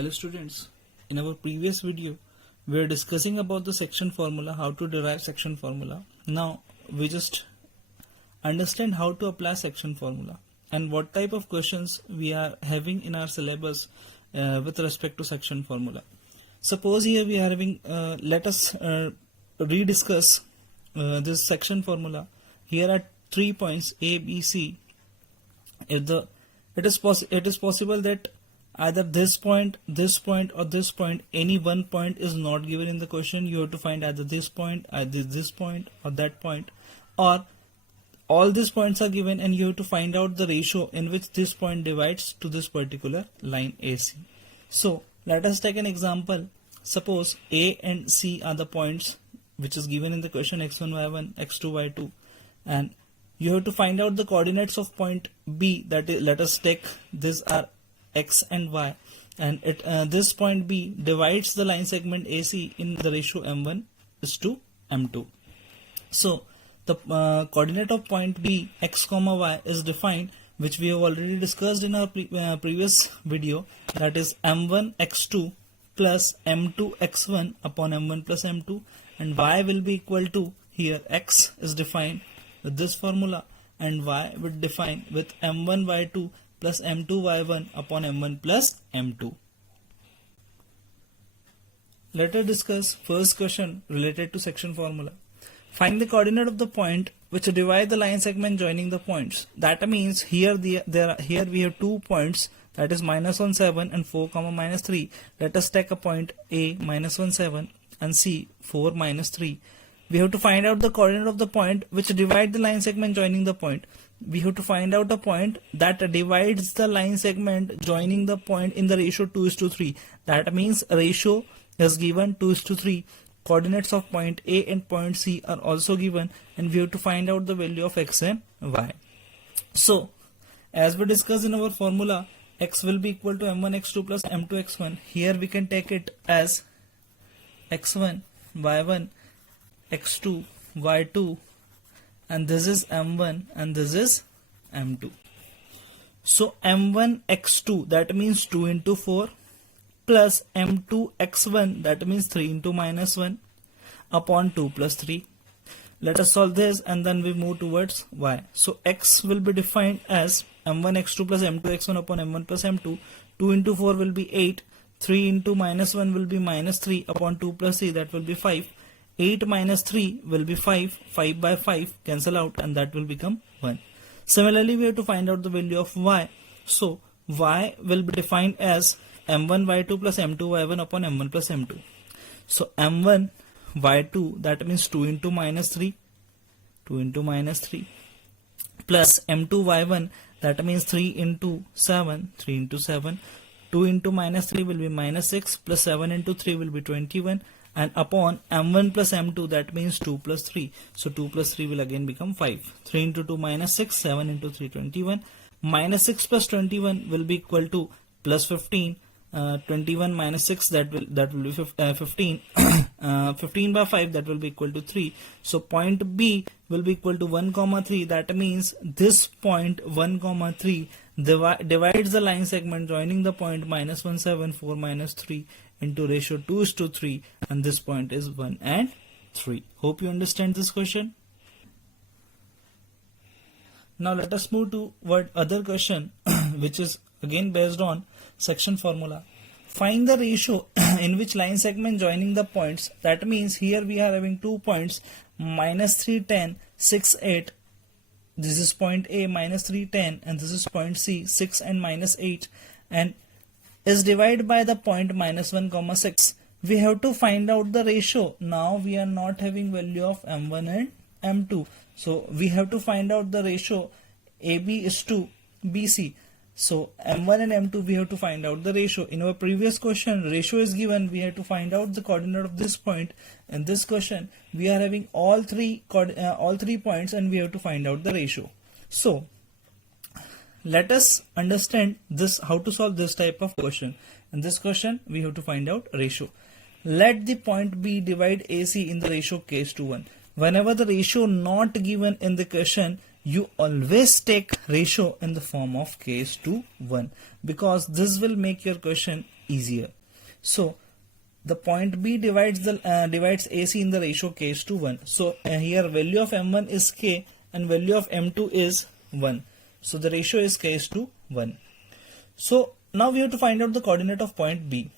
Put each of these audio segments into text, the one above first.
Hello students, in our previous video we are discussing about the section formula, how to derive section formula. Now we just understand how to apply section formula and what type of questions we are having in our syllabus with respect to section formula. Suppose here we are having, let us rediscuss this section formula. Here are 3 points A, B, C. If it is possible that either this point or this point, any one point is not given in the question. You have to find either this point or that point, or all these points are given and you have to find out the ratio in which this point divides to this particular line AC. So let us take an example. Suppose A and C are the points which is given in the question, x1, y1, x2, y2, and you have to find out the coordinates of point B. That is, let us take these are x and y, and this point B divides the line segment AC in the ratio m1 is to m2. So the coordinate of point B, x comma y, is defined, which we have already discussed in our previous video, that is m1 x2 plus m2 x1 upon m1 plus m2, and y will be equal to, here x is defined with this formula and y would define with m1 y2 plus m2 y1 upon m1 plus m2. Let us discuss first question related to section formula. Find the coordinate of the point which divide the line segment joining the points. That means here we have 2 points, that is -1 7 and 4 -3. Let us take a point A -1 7 and C 4 -3. We have to find out the coordinate of the point which divide the line segment joining the point. We have to find out a point that divides the line segment joining the point in the ratio 2:3. That means ratio is given 2:3. Coordinates of point A and point C are also given, and we have to find out the value of x and y. So as we discussed in our formula, x will be equal to m1 x2 plus m2 x1. Here we can take it as x1 y1 x2 y2, and this is m1 and this is m2. So m1 x2, that means 2 into 4, plus m2 x1, that means 3 into -1 upon 2 plus 3. Let us solve this and then we move towards y. So x will be defined as m1 x2 plus m2 x1 upon m1 plus m2. 2 into 4 will be 8. 3 into -1 will be -3 upon 2 plus 3, that will be 5. 8 minus 3 will be 5. 5 by 5 cancel out and that will become 1. Similarly, we have to find out the value of y. So y will be defined as m1 y2 plus m2 y1 upon m1 plus m2. So m1 y2, that means 2 into -3 plus m2 y1, that means 3 into 7 2 into -3 will be -6 plus 7 into 3 will be 21, and upon m1 plus m2, that means 2 plus 3. So 2 plus 3 will again become 5. 3 into 2 -6, 7 into 3 21. -6 plus 21 will be equal to plus 15. 21 minus 6, that will be 15. 15 by 5, that will be equal to 3. So point B will be equal to 1 comma 3. That means this point 1 comma 3 divides the line segment joining the point -1 7 4 -3 into ratio 2:3, and this point is 1 and 3. Hope you understand this question. Now let us move to other question which is again based on section formula. Find the ratio in which line segment joining the points. That means here we are having 2 points, -3 10 6 8. This is point A, -3 10, and this is point C, 6 and -8, and is divided by the point -1 comma 6. We have to find out the ratio. Now we are not having value of m1 and m2, so we have to find out the ratio. AB is to BC. So m1 and m2, we have to find out the ratio. In our previous question, ratio is given. We have to find out the coordinate of this point. In this question, we are having all three points, and we have to find out the ratio. So let us understand this, how to solve this type of question. In this question, we have to find out ratio. Let the point B divide AC in the ratio k:1. Whenever the ratio not given in the question, you always take ratio in the form of k:1, because this will make your question easier. So the point B divides AC in the ratio k is to 1. So here value of M1 is k and value of M2 is 1. So the ratio is k is to 1. So now we have to find out the coordinate of point B.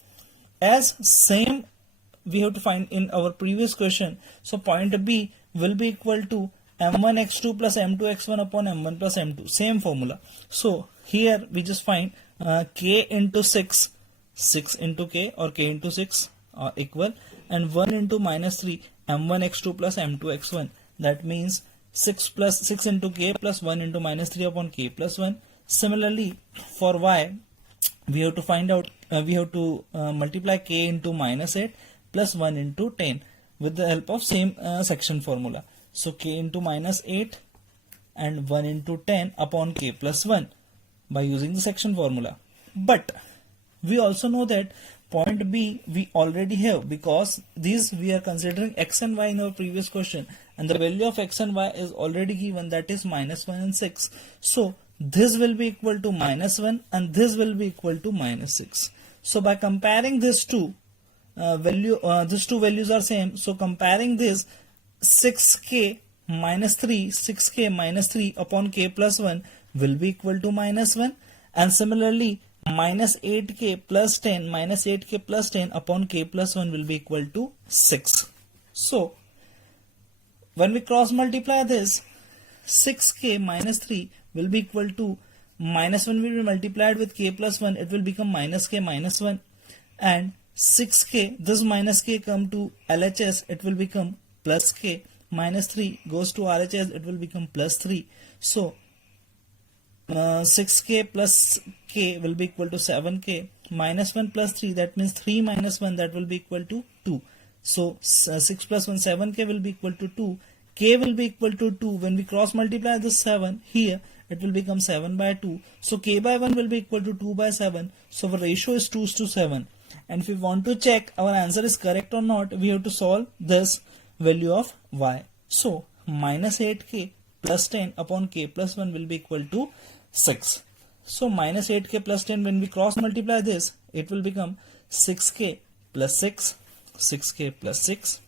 As same we have to find in our previous question. So point B will be equal to M1x2 plus M2x1 upon M1 plus M2. Same formula. So here we just find k into 6 into k or k into 6 equal, and 1 into minus 3 M1x2 plus M2x1. That means 6 into k plus 1 into minus 3 upon k plus 1. Similarly for y we have to find out multiply k into minus 8 plus 1 into 10 with the help of same section formula. So k into minus 8 and 1 into 10 upon k plus 1 by using the section formula. But we also know that point B we already have, because these we are considering x and y in our previous question, and the value of x and y is already given, that is minus 1 and 6. So this will be equal to minus 1 and this will be equal to minus 6. So by comparing these two these two values are same. So comparing this 6k minus 3 upon k plus 1 will be equal to minus 1, and similarly minus 8k plus 10 upon k plus 1 will be equal to 6. So when we cross multiply this, 6k minus 3 will be equal to minus 1 will be multiplied with k plus 1, it will become minus k minus 1, and 6k, this minus k come to LHS, it will become plus k, minus 3 goes to RHS, it will become plus 3. So 6k plus k will be equal to 7k, minus 1 plus 3, that means 3 minus 1, that will be equal to 2. So 6 plus 1, 7k will be equal to 2, k will be equal to 2. When we cross multiply this 7 here, it will become 7 by 2. So k by 1 will be equal to 2 by 7. So our ratio is 2:7. And if we want to check our answer is correct or not, we have to solve this value of y. So minus 8k plus 10 upon k plus 1 will be equal to 6. So minus 8k plus 10, when we cross multiply this, it will become 6k plus 6, 6k plus 6.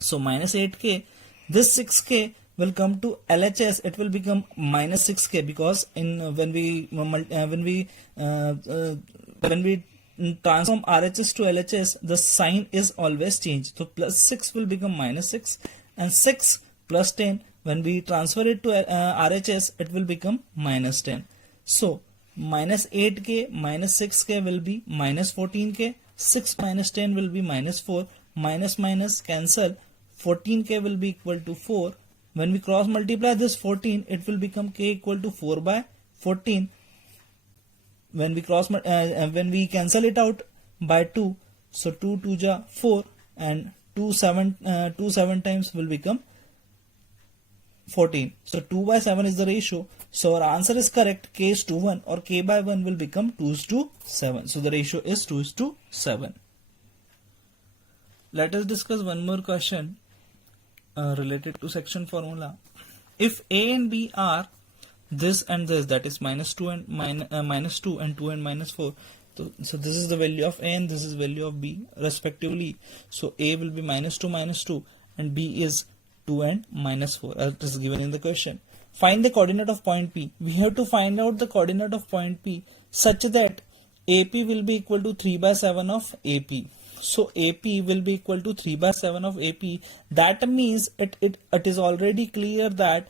So minus 8k, this 6k will come to LHS, it will become minus 6k, because in when we transform RHS to LHS, the sign is always changed. So plus 6 will become minus 6, and 6 plus 10, when we transfer it to RHS, it will become minus 10. So minus 8k minus 6k will be minus 14k, 6 minus 10 will be minus 4, minus minus cancel, 14k will be equal to 4. When we cross multiply this 14, it will become k equal to 4 by 14. When we cancel it out by 2, so 2 2 ja 4, and 2 7 times will become 14. So 2 by 7 is the ratio. So our answer is correct, k is to 1, or k by 1 will become 2:7. So the ratio is 2:7. Let us discuss one more question related to section formula. If a and b are this and this, that is minus 2 and minus 2 and 2 and minus 4. So this is the value of a and this is value of b respectively. So a will be minus 2 and b is 2 and minus 4 as it is given in the question. Find the coordinate of point P. We have to find out the coordinate of point P such that AP will be equal to 3 by 7 of AP. So AP will be equal to 3 by 7 of AP. That means it is already clear that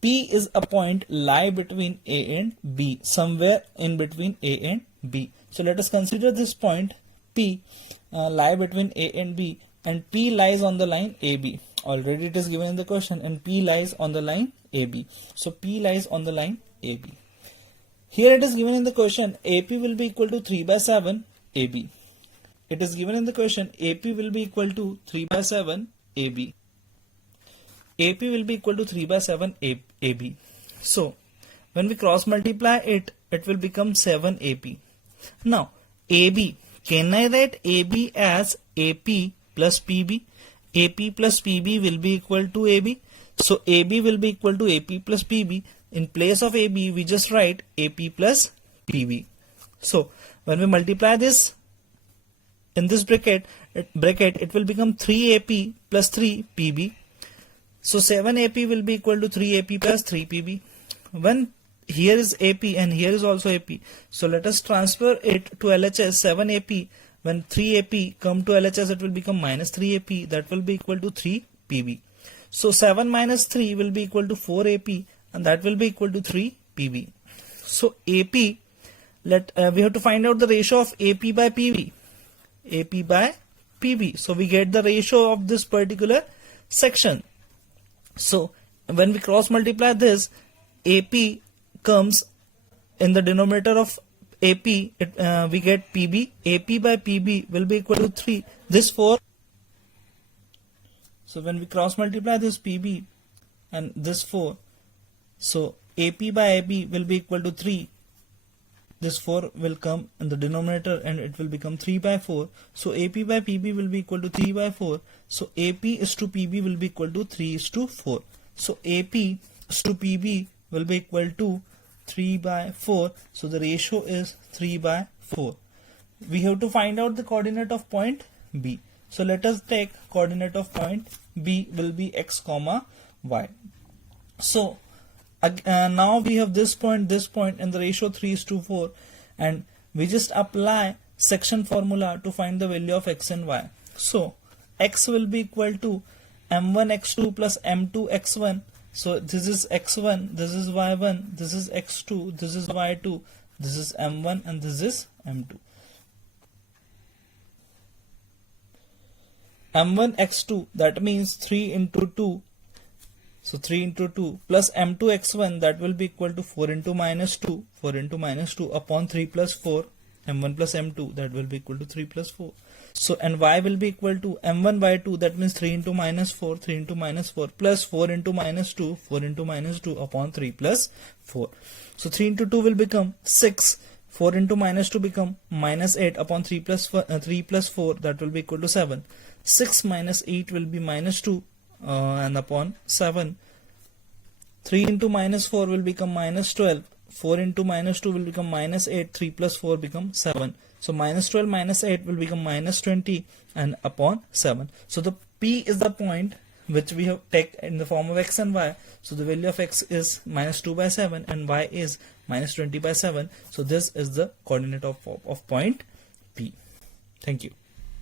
P is a point lie between A and B, somewhere in between A and B. So let us consider this point P lie between A and B, and P lies on the line AB. Already it is given in the question, and P lies on the line AB. So P lies on the line AB. Here it is given in the question AP will be equal to 3 by 7 AB. It is given in the question AP will be equal to 3 by 7 AB. AP will be equal to 3 by 7 AB. So when we cross multiply it, it will become 7 AP. Now AB, can I write AB as AP plus PB? AP plus PB will be equal to AB. So AB will be equal to AP plus PB. In place of AB, we just write AP plus PB. So when we multiply this in this bracket it will become 3AP plus 3PB. So 7AP will be equal to 3AP plus 3PB. When here is AP and here is also AP, so let us transfer it to LHS. 7AP, when 3AP come to LHS, it will become minus 3AP, that will be equal to 3PB. So 7 minus 3 will be equal to 4AP, and that will be equal to 3PB. So AP, we have to find out the ratio of AP by PB. AP by PB. So we get the ratio of this particular section. So when we cross multiply this, AP comes in the denominator of AP, we get PB. AP by PB will be equal to 3. This 4. So when we cross multiply this PB and this 4, so AP by AB will be equal to 3. This 4 will come in the denominator and it will become 3 by 4. So AP by PB will be equal to 3 by 4. So AP is to PB will be equal to 3 is to 4. So AP is to PB will be equal to 3 by 4. So the ratio is 3 by 4. We have to find out the coordinate of point B. So let us take coordinate of point B will be x comma y. So now we have this point and the ratio 3 is to 4, and we just apply section formula to find the value of x and y. So x will be equal to m1 x2 plus m2 x1. So this is x1, this is y1, this is x2, this is y2, this is m1 and this is m2. m1 x2, that means 3 into 2. So 3 into 2 plus m2 x1, that will be equal to 4 into minus 2. 4 into minus 2 upon 3 plus 4. m1 plus m2, that will be equal to 3 plus 4. So and y will be equal to m1 by 2, that means 3 into minus 4, 3 into minus 4 plus 4 into minus 2, 4 into minus 2 upon 3 plus 4. So 3 into 2 will become 6. 4 into minus 2 become minus 8 upon 3 plus 4, that will be equal to 7. 6 minus 8 will be minus 2 and upon 7. 3 into minus 4 will become minus 12. 4 into minus 2 will become minus 8. 3 plus 4 become 7. So minus 12 minus 8 will become minus 20 and upon 7. So the P is the point which we have taken in the form of x and y. So the value of x is minus 2 by 7 and y is minus 20 by 7. So this is the coordinate of point P. Thank you.